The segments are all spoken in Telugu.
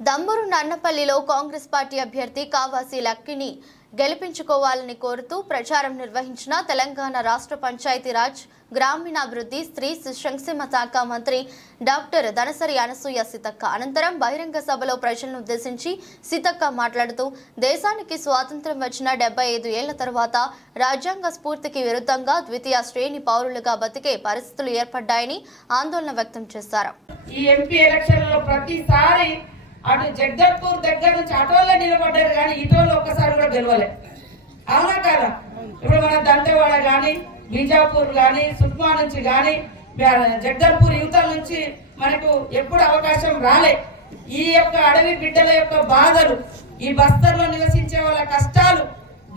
దమ్మూరు నన్నపల్లిలో కాంగ్రెస్ పార్టీ అభ్యర్థి కావాసి లక్కిని గెలిపించుకోవాలని కోరుతూ ప్రచారం నిర్వహించిన తెలంగాణ రాష్ట్ర పంచాయతీరాజ్ గ్రామీణాభివృద్ధి స్త్రీ సంక్షేమ శాఖ మంత్రి డాక్టర్ ధనసరి అనసూయ సీతక్క అనంతరం బహిరంగ సభలో ప్రజలను ఉద్దేశించి సీతక్క మాట్లాడుతూ దేశానికి స్వాతంత్ర్యం వచ్చిన డెబ్బై ఐదు ఏళ్ళ తర్వాత రాజ్యాంగ స్ఫూర్తికి విరుద్ధంగా ద్వితీయ శ్రేణి పౌరులుగా బతికే పరిస్థితులు ఏర్పడ్డాయని ఆందోళన వ్యక్తం చేశారు. ఈ ఎంపీ ప్రతిసారి అటు జగదల్పూర్ దగ్గర నుంచి అటోళ్ళే నిలబడ్డారు కానీ ఇటోళ్ళు ఒక్కసారి కూడా గెలవలే. అవునా కాదా? ఇప్పుడు మన దంతేవాడ కానీ బీజాపూర్ కానీ సుక్మా నుంచి కానీ జగ్దల్పూర్ యువతల నుంచి మనకు ఎప్పుడు అవకాశం రాలే. ఈ యొక్క అడవి బిడ్డల యొక్క బాధలు ఈ బస్తర్లో నివసించే వాళ్ళ కష్టాలు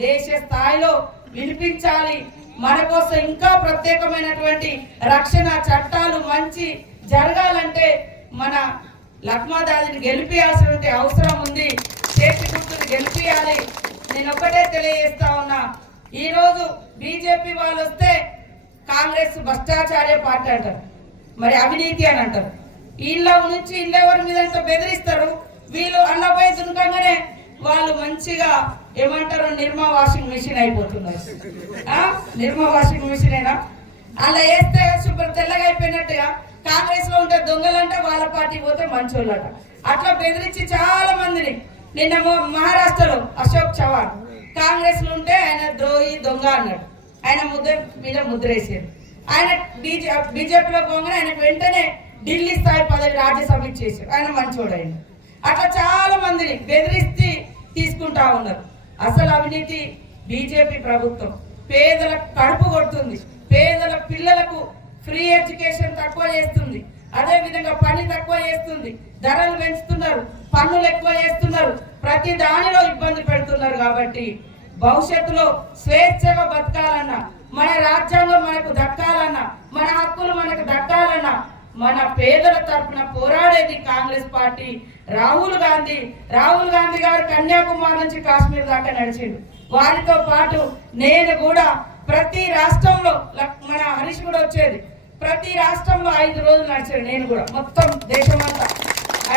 దేశ స్థాయిలో వినిపించాలి. మన కోసం ఇంకా ప్రత్యేకమైనటువంటి రక్షణ చట్టాలు మంచి జరగాలంటే మన లక్మాదాదిని గెలిపియాల్సినటువంటి అవసరం ఉంది. చేతి గుర్తుని గెలిపియాలి. నేను ఒక్కటే తెలియజేస్తా ఉన్నా. ఈరోజు బీజేపీ వాళ్ళు వస్తే కాంగ్రెస్ భ్రష్టాచార్య పార్టీ అంటారు. మరి అవినీతి అని అంటారు. ఇళ్ళ నుంచి ఇళ్ళెవరి మీద బెదిరిస్తారు? వీళ్ళు అన్నపై దునకంగానే వాళ్ళు మంచిగా ఏమంటారు? నిర్మా వాషింగ్ మిషన్ అయిపోతున్నారు. నిర్మా వాషింగ్ మిషనేనా? అలా వేస్తే శుభ్రం తెల్లగా అయిపోయినట్టుగా కాంగ్రెస్లో ఉంటే దొంగలంటే వాళ్ళ పార్టీ పోతే మంచోళ్ళట. అట్లా బెదిరించి చాలా మందిని. నిన్న మహారాష్ట్రలో అశోక్ చవాన్ కాంగ్రెస్లో ఉంటే ఆయన ద్రోహి దొంగ అన్నాడు. ఆయన ముద్ర మీద ముద్ర ఆయన బీజే బీజేపీలో పోగానే ఆయన వెంటనే ఢిల్లీ స్థాయి పదవి రాజ్యసభ ఇచ్చేసారు ఆయన మంచోడు ఆయన అట్లా చాలా మందిని బెదిరిస్తే తీసుకుంటా ఉన్నారు. అసలు అవినీతి బీజేపీ ప్రభుత్వం. పేదల కడుపు కొడుతుంది. పేదల పిల్లలకు ఫ్రీ ఎడ్యుకేషన్ తక్కువ చేస్తుంది. అదే విధంగా పని తక్కువ చేస్తుంది. ధరలు పెంచుతున్నారు. పన్నులు ఎక్కువ చేస్తున్నారు. ప్రతి దానిలో ఇబ్బంది పెడుతున్నారు కాబట్టి భవిష్యత్తులో స్వేచ్ఛగా బతకాలన్నా మన రాజ్యాంగం మనకు దక్కాలన్నా మన హక్కులు మనకు దక్కాలన్నా మన పేదల తరఫున పోరాడేది కాంగ్రెస్ పార్టీ రాహుల్ గాంధీ. రాహుల్ గాంధీ గారు కన్యాకుమారి నుంచి కాశ్మీర్ దాకా నడిచిండు. వారితో పాటు నేను కూడా ప్రతి రాష్ట్రంలో మన హరీష్ కూడా వచ్చేది. ప్రతి రాష్ట్రంలో ఐదు రోజులు నడిచాడు నేను కూడా. మొత్తం దేశమంతా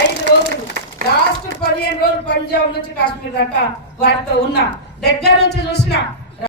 ఐదు రోజులు. లాస్ట్ పదిహేను రోజులు పంజాబ్ నుంచి కాశ్మీర్ దాకా వారితో ఉన్నా. దగ్గర నుంచి చూసిన